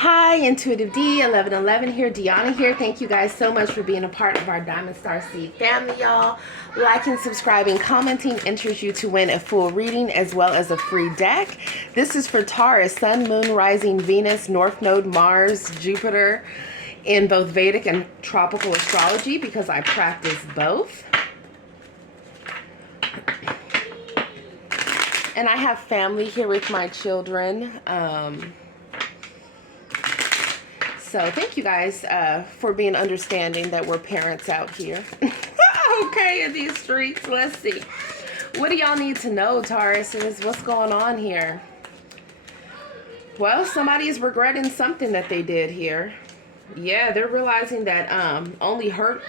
Hi, Intuitive D, 1111 here, Dionna here. Thank you guys so much for being a part of our Diamond Star Seed family, y'all. Liking, subscribing, commenting enters you to win a full reading as well as a free deck. This is for Taurus, Sun, Moon, Rising, Venus, North Node, Mars, Jupiter, in both Vedic and tropical astrology because I practice both. And I have family here with my children. So thank you guys for being understanding that we're parents out here. Okay, in these streets. Let's see. What do y'all need to know, Tauruses? What's going on here? Well, somebody is regretting something that they did here. Yeah, they're realizing that only hurt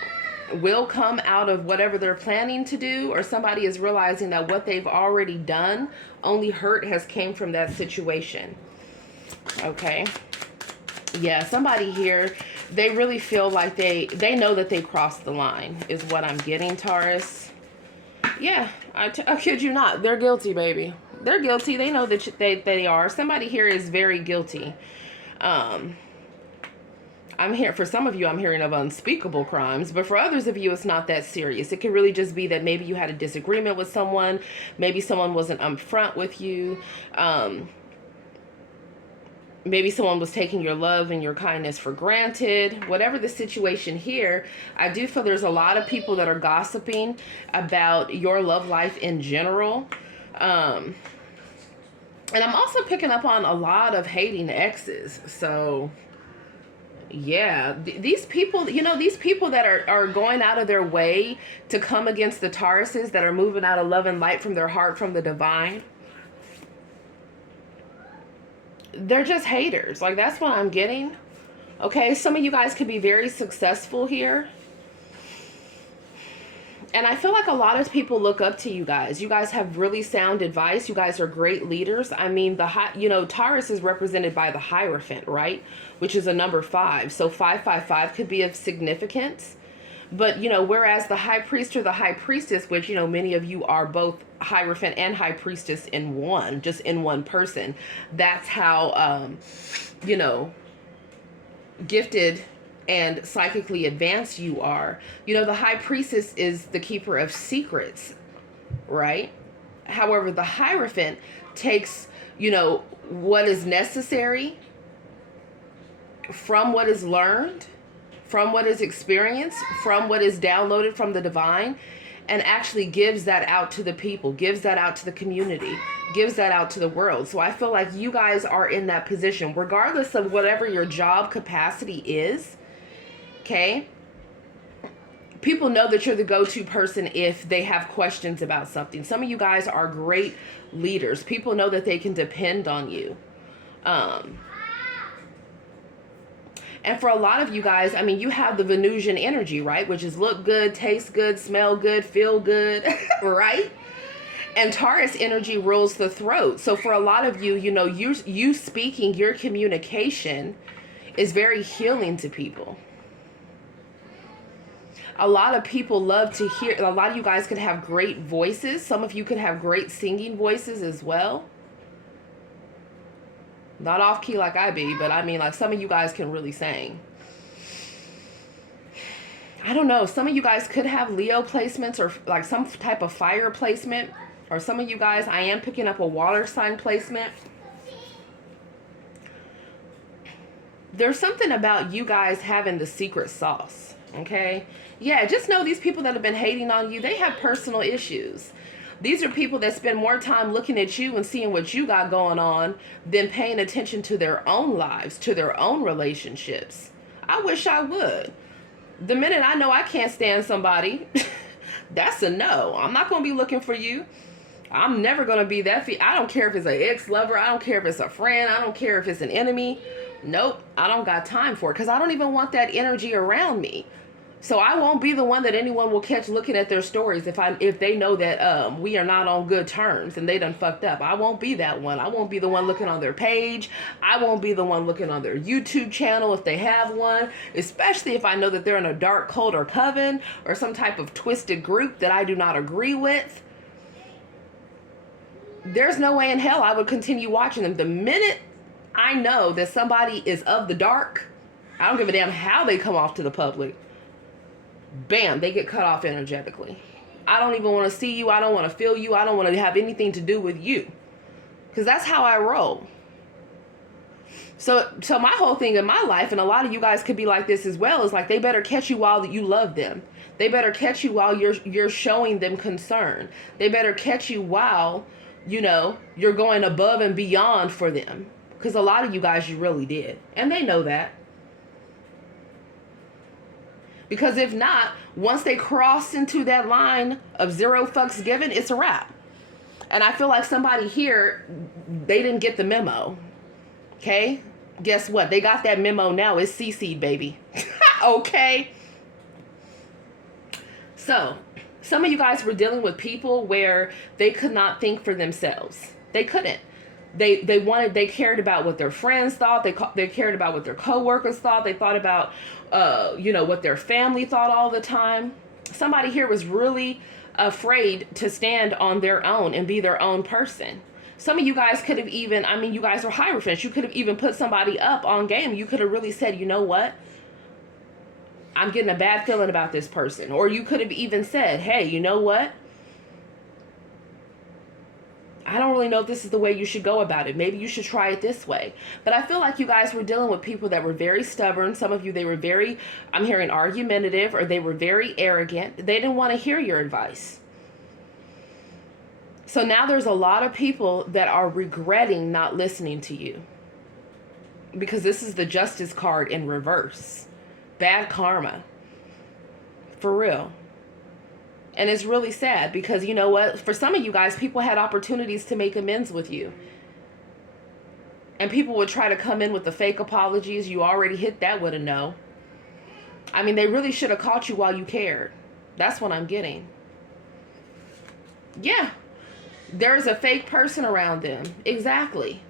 will come out of whatever they're planning to do, or somebody is realizing that what they've already done, only hurt has came from that situation. Okay. Yeah, somebody here, they really feel like they know that they crossed the line, is what I'm getting, Taurus. Yeah, I kid you not. They're guilty, baby. They're guilty. They know that they are. Somebody here is very guilty. I'm here, for some of you, I'm hearing of unspeakable crimes, but for others of you, it's not that serious. It could really just be that maybe you had a disagreement with someone. Maybe someone wasn't upfront with you. Maybe someone was taking your love and your kindness for granted. Whatever the situation here, I do feel there's a lot of people that are gossiping about your love life in general. And I'm also picking up on a lot of hating exes. So, yeah, these people, you know, these people that are going out of their way to come against the Tauruses that are moving out of love and light from their heart, from the divine. They're just haters. Like, that's what I'm getting. Okay, some of you guys could be very successful here. And I feel like a lot of people look up to you guys. You guys have really sound advice. You guys are great leaders. I mean, Taurus is represented by the Hierophant, right? Which is a number 5. So 555 could be of significance. But, whereas the High Priest or the High Priestess, which, many of you are both Hierophant and High Priestess in one, just in one person. That's how, gifted and psychically advanced you are. The High Priestess is the keeper of secrets, right? However, the Hierophant takes, what is necessary from what is learned, from what is experienced, from what is downloaded from the divine, and actually gives that out to the people, gives that out to the community, gives that out to the world. So I feel like you guys are in that position, regardless of whatever your job capacity is, okay? People know that you're the go-to person if they have questions about something. Some of you guys are great leaders. People know that they can depend on you. And for a lot of you guys, I mean, you have the Venusian energy, right? Which is look good, taste good, smell good, feel good, right? And Taurus energy rules the throat. So for a lot of you, you speaking, your communication is very healing to people. A lot of people love to hear, a lot of you guys could have great voices. Some of you could have great singing voices as well. Not off key like I be, but I mean, like, some of you guys can really sing. I don't know. Some of you guys could have Leo placements or like some type of fire placement. Or some of you guys, I am picking up a water sign placement. There's something about you guys having the secret sauce, okay? Yeah, just know these people that have been hating on you, they have personal issues. These are people that spend more time looking at you and seeing what you got going on than paying attention to their own lives, to their own relationships. I wish I would. The minute I know I can't stand somebody, that's a no. I'm not going to be looking for you. I'm never going to be that. I don't care if it's an ex-lover. I don't care if it's a friend. I don't care if it's an enemy. Nope, I don't got time for it because I don't even want that energy around me. So I won't be the one that anyone will catch looking at their stories if they know that we are not on good terms and they done fucked up. I won't be that one. I won't be the one looking on their page. I won't be the one looking on their YouTube channel if they have one, especially if I know that they're in a dark cult or coven or some type of twisted group that I do not agree with. There's no way in hell I would continue watching them. The minute I know that somebody is of the dark. I don't give a damn how they come off to the public. Bam, they get cut off energetically. I don't even want to see you. I don't want to feel you. I don't want to have anything to do with you. Because that's how I roll. So my whole thing in my life, and a lot of you guys could be like this as well, is like they better catch you while you love them. They better catch you while you're showing them concern. They better catch you while, you know, you're going above and beyond for them. Because a lot of you guys, you really did. And they know that. Because if not, once they cross into that line of 0 fucks given, it's a wrap. And I feel like somebody here, they didn't get the memo. Okay? Guess what? They got that memo now. It's CC'd, baby. Okay? So, some of you guys were dealing with people where they could not think for themselves. They couldn't. They cared about what their friends thought. They cared about what their coworkers thought. They thought about, you know, what their family thought all the time. Somebody here was really afraid to stand on their own and be their own person. Some of you guys could have even, I mean, you guys are Hierophants. You could have even put somebody up on game. You could have really said, you know what? I'm getting a bad feeling about this person. Or you could have even said, hey, you know what? I don't really know if this is the way you should go about it. Maybe you should try it this way. But I feel like you guys were dealing with people that were very stubborn. Some of you, they were very, I'm hearing argumentative, or they were very arrogant. They didn't want to hear your advice. So now there's a lot of people that are regretting not listening to you. Because this is the Justice card in reverse. Bad karma. For real. And it's really sad because, you know what? For some of you guys, people had opportunities to make amends with you. And people would try to come in with the fake apologies. You already hit that with a no. I mean, they really should have caught you while you cared. That's what I'm getting. Yeah. There's a fake person around them. Exactly.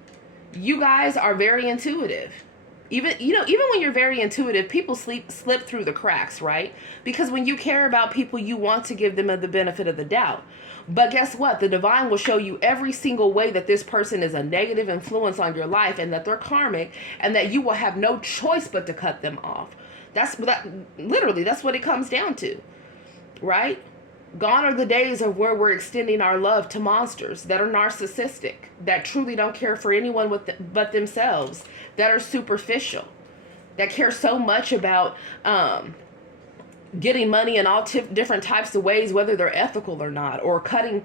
You guys are very intuitive. Even when you're very intuitive, people slip through the cracks, right? Because when you care about people, you want to give them the benefit of the doubt. But guess what? The divine will show you every single way that this person is a negative influence on your life and that they're karmic and that you will have no choice but to cut them off. Literally, that's what it comes down to, right? Gone are the days of where we're extending our love to monsters that are narcissistic, that truly don't care for anyone but themselves, that are superficial, that care so much about getting money in all different types of ways, whether they're ethical or not, or cutting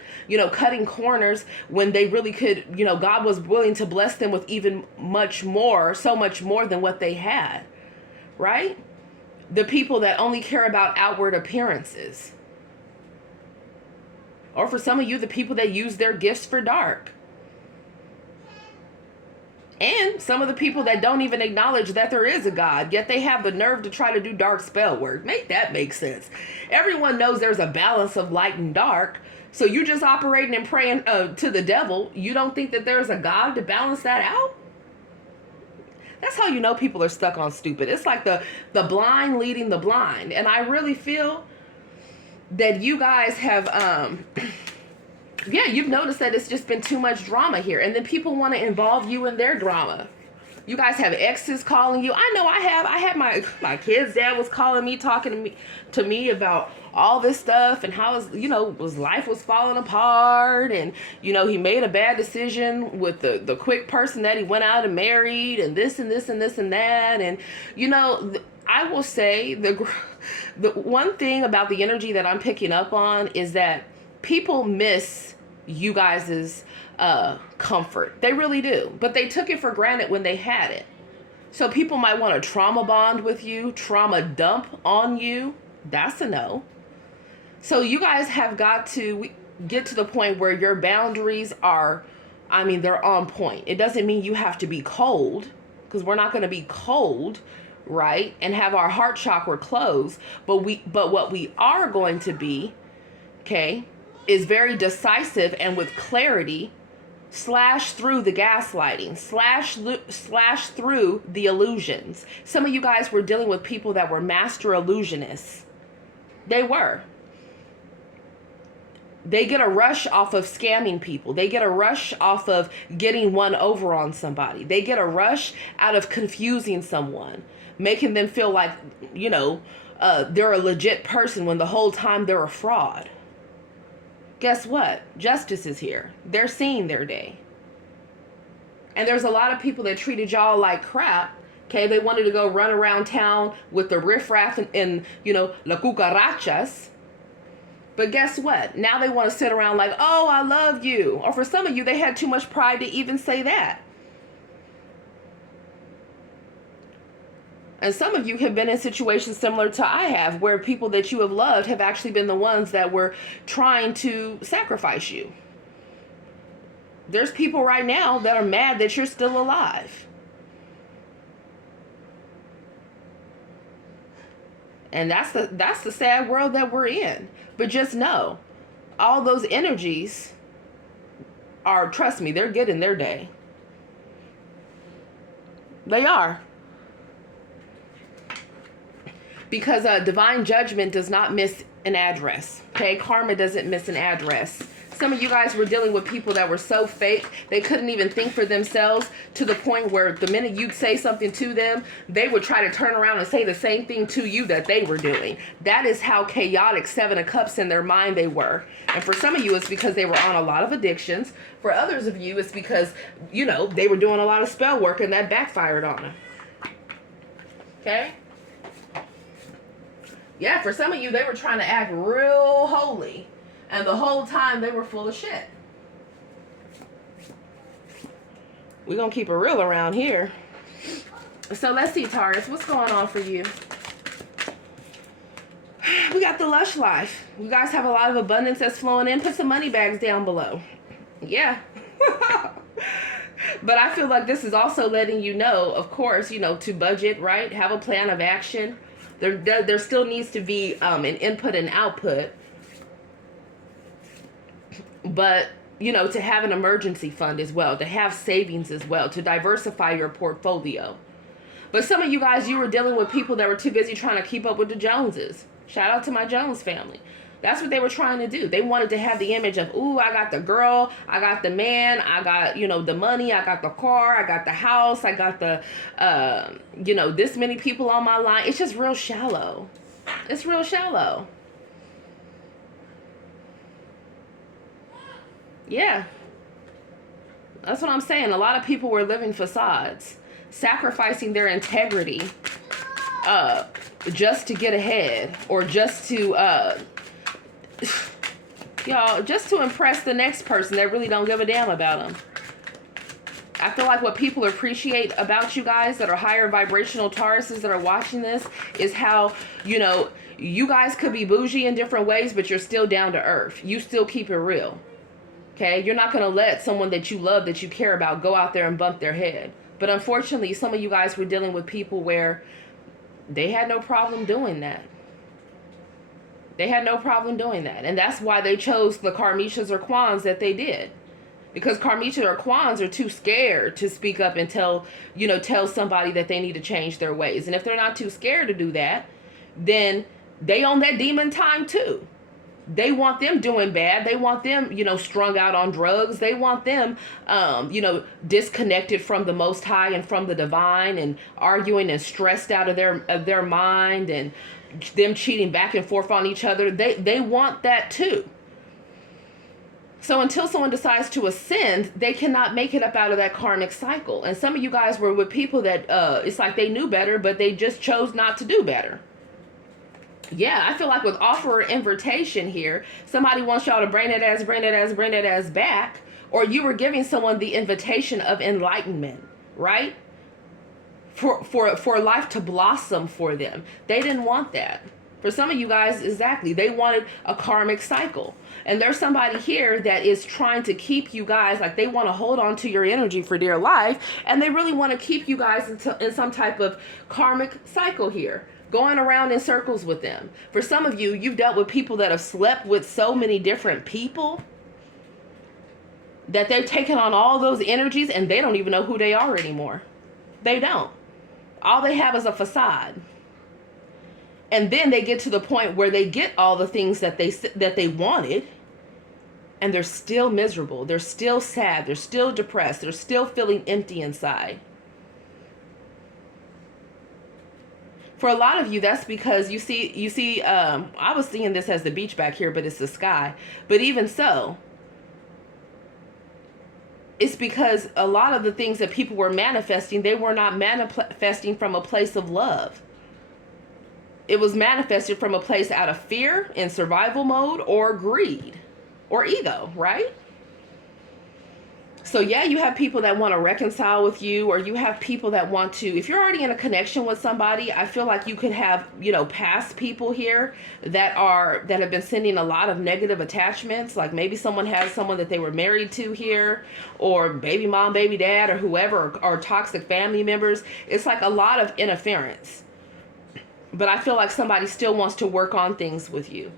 corners when they really could, God was willing to bless them with even much more, so much more than what they had, right? The people that only care about outward appearances. Or for some of you, the people that use their gifts for dark. And some of the people that don't even acknowledge that there is a God, yet they have the nerve to try to do dark spell work. Make that make sense. Everyone knows there's a balance of light and dark. So you just operating and praying to the devil. You don't think that there's a God to balance that out? That's how you know people are stuck on stupid. It's like the blind leading the blind. And I really feel that you guys have, you've noticed that it's just been too much drama here. And then people want to involve you in their drama. You guys have exes calling you. I know I have. I had my kid's dad was calling me, talking to me about all this stuff and how his life was falling apart. And, he made a bad decision with the quick person that he went out and married and this and this and this and that. And, I will say the one thing about the energy that I'm picking up on is that people miss you guys' comfort. They really do. But they took it for granted when they had it. So people might want to trauma bond with you, trauma dump on you. That's a no. So you guys have got to get to the point where your boundaries are, they're on point. It doesn't mean you have to be cold, because we're not going to be cold, right, and have our heart chakra closed, but what we are going to be, okay, is very decisive and with clarity, slash through the gaslighting, slash through the illusions. Some of you guys were dealing with people that were master illusionists. They were. They get a rush off of scamming people. They get a rush off of getting one over on somebody. They get a rush out of confusing someone, making them feel like, you know, they're a legit person when the whole time they're a fraud. Guess what? Justice is here. They're seeing their day. And there's a lot of people that treated y'all like crap. Okay, they wanted to go run around town with the riffraff and you know, la cucarachas. But guess what? Now they want to sit around like, oh, I love you. Or for some of you, they had too much pride to even say that. And some of you have been in situations similar to I have, where people that you have loved have actually been the ones that were trying to sacrifice you. There's people right now that are mad that you're still alive. And that's the sad world that we're in. But just know, all those energies are, trust me, they're getting their day. They are. Because divine judgment does not miss an address. Okay, karma doesn't miss an address. Some of you guys were dealing with people that were so fake, they couldn't even think for themselves, to the point where the minute you'd say something to them, they would try to turn around and say the same thing to you that they were doing. That is how chaotic Seven of Cups in their mind they were. And for some of you, it's because they were on a lot of addictions. For others of you, it's because, you know, they were doing a lot of spell work and that backfired on them. Okay? Yeah, for some of you, they were trying to act real holy. And the whole time they were full of shit. We're going to keep it real around here. So let's see, Taurus, what's going on for you? We got the lush life. You guys have a lot of abundance that's flowing in. Put some money bags down below. Yeah. But I feel like this is also letting you know, of course, you know, to budget, right? Have a plan of action. There still needs to be an input and output. But, you know, to have an emergency fund as well, to have savings as well, to diversify your portfolio. But some of you guys, you were dealing with people that were too busy trying to keep up with the Joneses. Shout out to my Jones family. That's what they were trying to do. They wanted to have the image of, ooh, I got the girl, I got the man, I got, you know, the money, I got the car, I got the house, I got the, you know, this many people on my line. It's just real shallow. It's real shallow. Yeah. That's what I'm saying. A lot of people were living facades, sacrificing their integrity just to get ahead, or just to, y'all, just to impress the next person that really don't give a damn about them. I feel like what people appreciate about you guys that are higher vibrational Tauruses that are watching this is how, you know, you guys could be bougie in different ways, but you're still down to earth. You still keep it real. Okay, you're not going to let someone that you love, that you care about, go out there and bump their head. But unfortunately, some of you guys were dealing with people where they had no problem doing that. They had no problem doing that. And that's why they chose the Karmishas or Kwans that they did. Because Karmishas or Kwans are too scared to speak up and tell somebody that they need to change their ways. And if they're not too scared to do that, then they own that demon time too. They want them doing bad. They want them, you know, strung out on drugs. They want them, you know, disconnected from the Most High and from the divine, and arguing and stressed out of their mind, and them cheating back and forth on each other. They want that too. So until someone decides to ascend, they cannot make it up out of that karmic cycle. And some of you guys were with people that it's like they knew better, but they just chose not to do better. Yeah, I feel like with offer or invitation here, somebody wants y'all to bring that ass back, or you were giving someone the invitation of enlightenment, right? For life to blossom for them. They didn't want that. For some of you guys, exactly, they wanted a karmic cycle. And there's somebody here that is trying to keep you guys, like they want to hold on to your energy for dear life, and they really want to keep you guys in some type of karmic cycle here, going around in circles with them. For some of you, you've dealt with people that have slept with so many different people that they've taken on all those energies, and they don't even know who they are anymore. They don't. All they have is a facade. And then they get to the point where they get all the things that they wanted, And they're still miserable. They're still sad. They're still depressed. They're still feeling empty inside. For a lot of you, that's because you see, I was seeing this as the beach back here, but it's the sky. But even so, it's because a lot of the things that people were manifesting, they were not manifesting from a place of love. It was manifested from a place out of fear, in survival mode, or greed, or ego, right? So yeah, you have people that want to reconcile with you, or you have people that want to, if you're already in a connection with somebody, I feel like you could have, you know, past people here that have been sending a lot of negative attachments. Like maybe someone has someone that they were married to here, or baby mom, baby dad, or whoever, or toxic family members. It's like a lot of interference. But I feel like somebody still wants to work on things with you.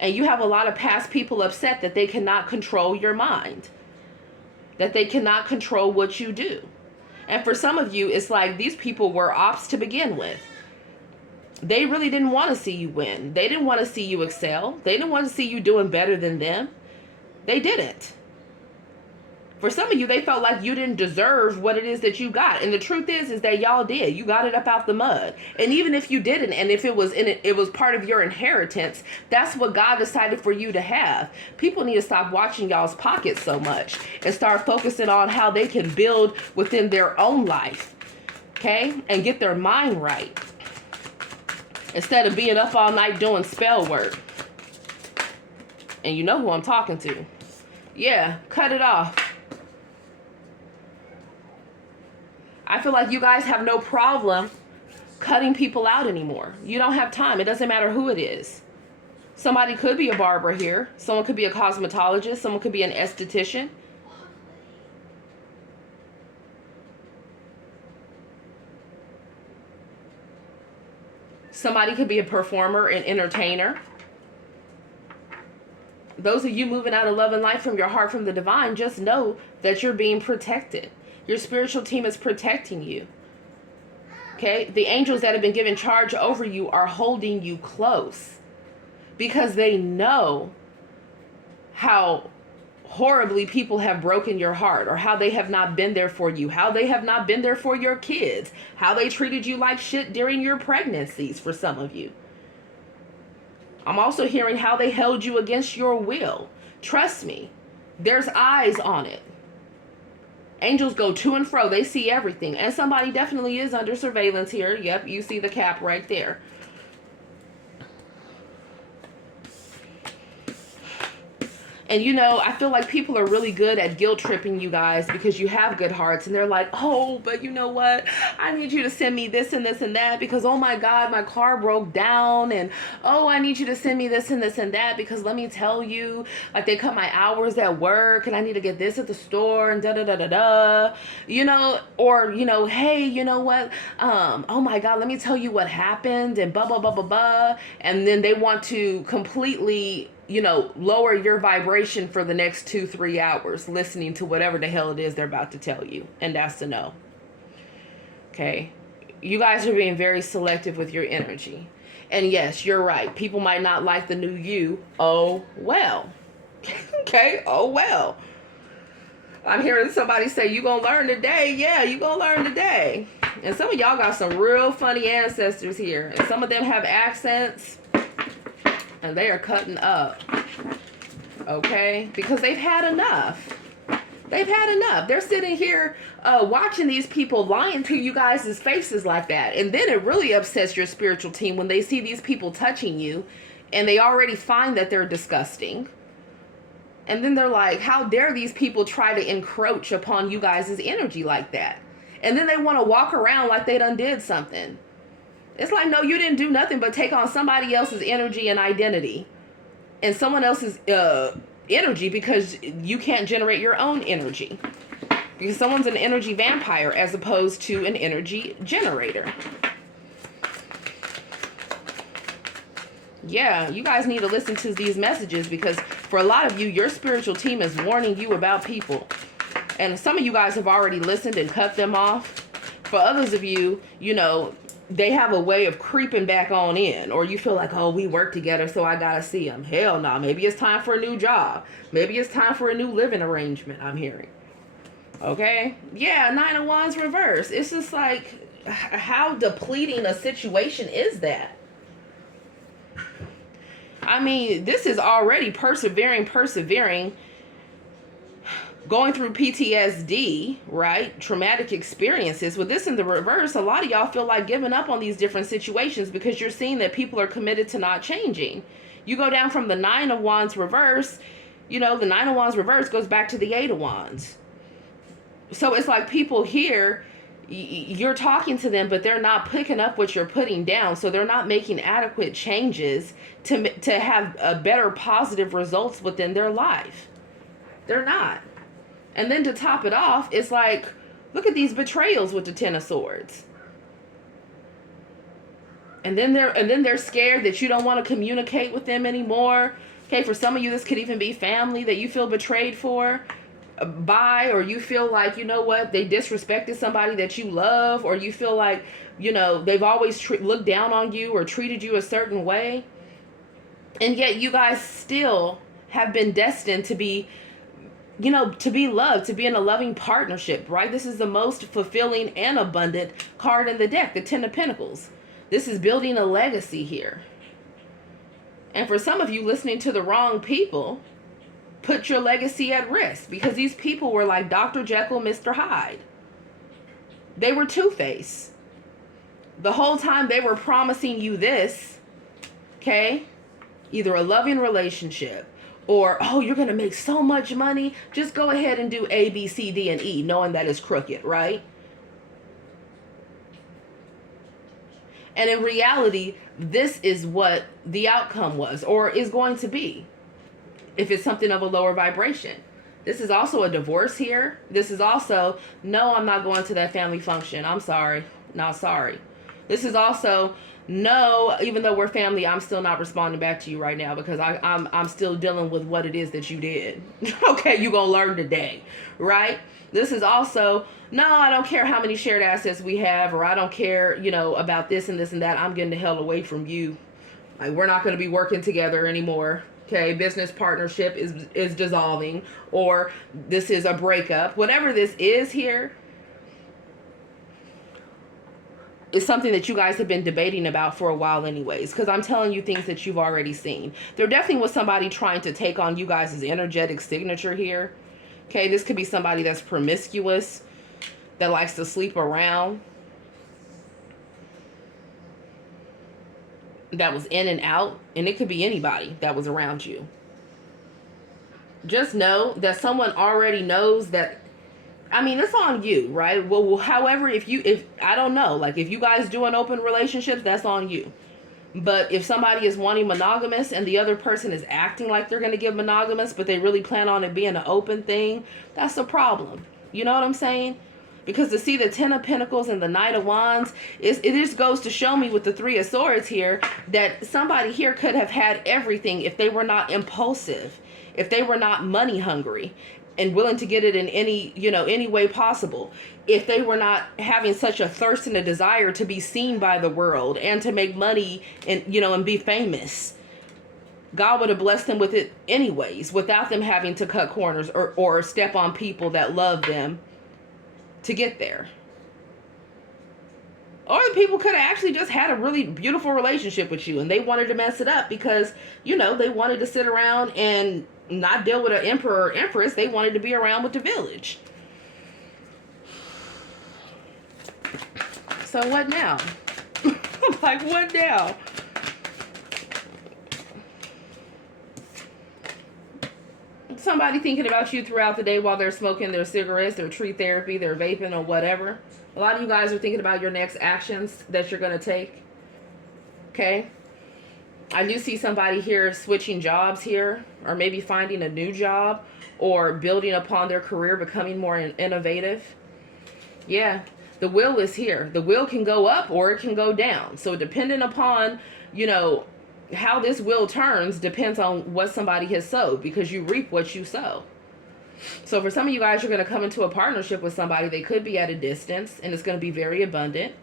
And you have a lot of past people upset that they cannot control your mind, that they cannot control what you do. And for some of you, it's like these people were ops to begin with. They really didn't want to see you win. They didn't want to see you excel. They didn't want to see you doing better than them. They didn't. For some of you, they felt like you didn't deserve what it is that you got. And the truth is that y'all did. You got it up out the mud. And even if you didn't, and if it was it was part of your inheritance, that's what God decided for you to have. People need to stop watching y'all's pockets so much and start focusing on how they can build within their own life. Okay? And get their mind right. Instead of being up all night doing spell work. And you know who I'm talking to. Yeah, cut it off. I feel like you guys have no problem cutting people out anymore. You don't have time. It doesn't matter who it is. Somebody could be a barber here. Someone could be a cosmetologist. Someone could be an esthetician. Somebody could be a performer, an entertainer. Those of you moving out of love and life from your heart, from the divine, just know that you're being protected. Your spiritual team is protecting you. Okay? The angels that have been given charge over you are holding you close because they know how horribly people have broken your heart, or how they have not been there for you, how they have not been there for your kids, how they treated you like shit during your pregnancies for some of you. I'm also hearing how they held you against your will. Trust me, there's eyes on it. Angels go to and fro. They see everything. And somebody definitely is under surveillance here. Yep, you see the cap right there. And you know, I feel like people are really good at guilt tripping you guys because you have good hearts. And they're like, oh, but you know what? I need you to send me this and this and that because, oh my God, my car broke down. And, oh, I need you to send me this and this and that because let me tell you, like they cut my hours at work and I need to get this at the store and da-da-da-da-da. You know, or, you know, hey, you know what? Oh my God, let me tell you what happened and blah, blah, blah, blah, blah. And then they want to completely, you know, lower your vibration for the next 2-3 hours listening to whatever the hell it is they're about to tell you. And that's a no. Okay. You guys are being very selective with your energy. And yes, you're right. People might not like the new you. Oh, well. Okay. Oh, well. I'm hearing somebody say, you gonna learn today. Yeah, you gonna learn today. And some of y'all got some real funny ancestors here. And some of them have accents. And they are cutting up, okay? Because they've had enough. They've had enough. They're sitting here watching these people lying to you guys' faces like that. And then it really upsets your spiritual team when they see these people touching you and they already find that they're disgusting. And then they're like, how dare these people try to encroach upon you guys' energy like that? And then they want to walk around like they done did something. It's like, no, you didn't do nothing but take on somebody else's energy and identity and someone else's energy because you can't generate your own energy. Because someone's an energy vampire as opposed to an energy generator. Yeah, you guys need to listen to these messages because for a lot of you, your spiritual team is warning you about people. And some of you guys have already listened and cut them off. for others of you, you know, they have a way of creeping back on in, or you feel like, oh, we work together, so I gotta see them. Hell no. Maybe it's time for a new job. Maybe it's time for a new living arrangement, I'm hearing. Okay? Yeah, 9 of Wands reverse. It's just like, how depleting a situation is that? I mean, this is already persevering, going through PTSD, right? Traumatic experiences. With this in the reverse, a lot of y'all feel like giving up on these different situations because you're seeing that people are committed to not changing. You go down from the 9 of Wands reverse, you know, the 9 of Wands reverse goes back to the 8 of Wands. So it's like people here, you're talking to them, but they're not picking up what you're putting down. So they're not making adequate changes to have a better positive results within their life. They're not. And then to top it off, it's like, look at these betrayals with the 10 of Swords. And then they're scared that you don't want to communicate with them anymore. Okay, for some of you, this could even be family that you feel betrayed by, or you feel like, you know what, they disrespected somebody that you love, or you feel like, you know, they've always looked down on you or treated you a certain way. And yet you guys still have been destined to be, you know, to be loved, to be in a loving partnership, right? This is the most fulfilling and abundant card in the deck, the 10 of Pentacles. This is building a legacy here. And for some of you listening to the wrong people, put your legacy at risk, because these people were like Dr. Jekyll, Mr. Hyde. They were two-faced. The whole time they were promising you this, okay? Either a loving relationship, or, oh, you're going to make so much money. Just go ahead and do A, B, C, D, and E, knowing that it's crooked, right? And in reality, this is what the outcome was, or is going to be, if it's something of a lower vibration. This is also a divorce here. This is also, no, I'm not going to that family function. I'm sorry. Not sorry. This is also, no, even though we're family, I'm still not responding back to you right now, because I'm still dealing with what it is that you did. Okay, you're going to learn today, right? This is also, no, I don't care how many shared assets we have, or I don't care, you know, about this and this and that. I'm getting the hell away from you. Like, we're not going to be working together anymore. Okay, business partnership is dissolving, or this is a breakup. Whatever this is here, is something that you guys have been debating about for a while anyways, because I'm telling you things that you've already seen. There definitely was somebody trying to take on you guys' energetic signature here. Okay, this could be somebody that's promiscuous, that likes to sleep around, that was in and out, and it could be anybody that was around you. Just know that someone already knows that. I mean, it's on you, right? Well, however, if I don't know, like if you guys doing open relationships, that's on you. But if somebody is wanting monogamous and the other person is acting like they're going to give monogamous, but they really plan on it being an open thing, that's a problem. You know what I'm saying? Because to see the 10 of Pentacles and the Knight of Wands, it just goes to show me with the 3 of Swords here that somebody here could have had everything if they were not impulsive, if they were not money hungry and willing to get it in any, you know, any way possible. If they were not having such a thirst and a desire to be seen by the world and to make money and, you know, and be famous, God would have blessed them with it anyways, without them having to cut corners or step on people that love them to get there. Or the people could have actually just had a really beautiful relationship with you and they wanted to mess it up because, you know, they wanted to sit around and not deal with an emperor or empress. They wanted to be around with the village. So what now? Like, what now? Somebody thinking about you throughout the day while they're smoking their cigarettes, their tree therapy, their vaping, or whatever. A lot of you guys are thinking about your next actions that you're going to take. Okay? I do see somebody here switching jobs here, or maybe finding a new job, or building upon their career, becoming more innovative. Yeah, the wheel is here. The wheel can go up or it can go down. So depending upon, you know, how this wheel turns depends on what somebody has sowed, because you reap what you sow. So for some of you guys, you're going to come into a partnership with somebody. They could be at a distance, and it's going to be very abundant.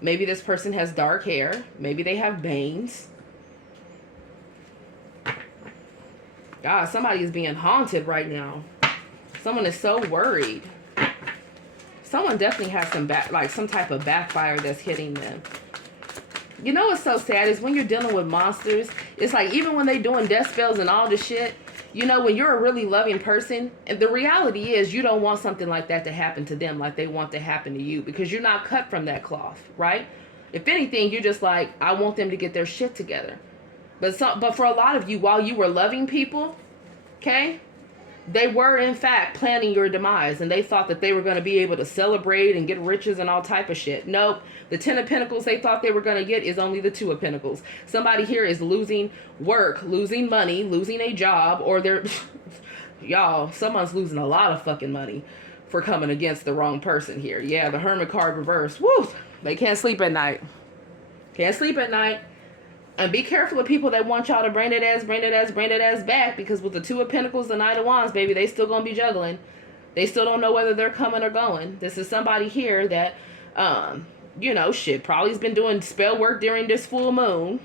Maybe this person has dark hair. Maybe they have bangs. God, somebody is being haunted right now. Someone is so worried. Someone definitely has some type of backfire that's hitting them. You know what's so sad is when you're dealing with monsters, it's like even when they doing death spells and all this shit, you know, when you're a really loving person, and the reality is you don't want something like that to happen to them like they want to happen to you, because you're not cut from that cloth, right? If anything, you're just like, I want them to get their shit together. But for a lot of you, while you were loving people, okay, they were in fact planning your demise, and they thought that they were going to be able to celebrate and get riches and all type of shit. Nope. The 10 of Pentacles they thought they were going to get is only the 2 of Pentacles. Somebody here is losing work, losing money, losing a job, or they're y'all, someone's losing a lot of fucking money for coming against the wrong person here. Yeah, the Hermit card reversed. Woo! They can't sleep at night. Can't sleep at night. And be careful of people that want y'all to bring that ass back, because with the 2 of Pentacles, the Knight of Wands, baby, they still gonna be juggling. They still don't know whether they're coming or going. This is somebody here that, you know, shit, probably has been doing spell work during this full moon.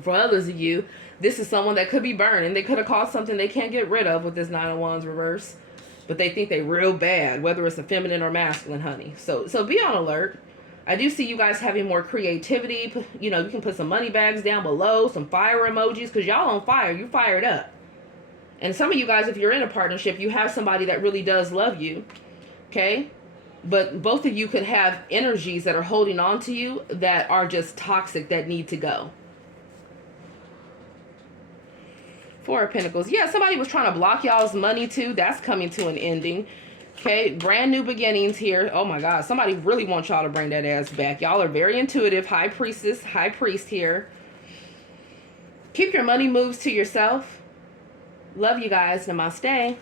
For others of you, this is someone that could be burning. They could have caused something they can't get rid of with this 9 of Wands reverse. But they think they real bad, whether it's a feminine or masculine, honey. So be on alert. I do see you guys having more creativity. You know, you can put some money bags down below, some fire emojis, because y'all on fire. You fired up. And some of you guys, if you're in a partnership, you have somebody that really does love you. Okay? But both of you could have energies that are holding on to you that are just toxic, that need to go. 4 of Pentacles. Yeah, somebody was trying to block y'all's money too. That's coming to an ending. Okay, brand new beginnings here. Oh my God, somebody really wants y'all to bring that ass back. Y'all are very intuitive. High Priestess, High Priest here. Keep your money moves to yourself. Love you guys. Namaste.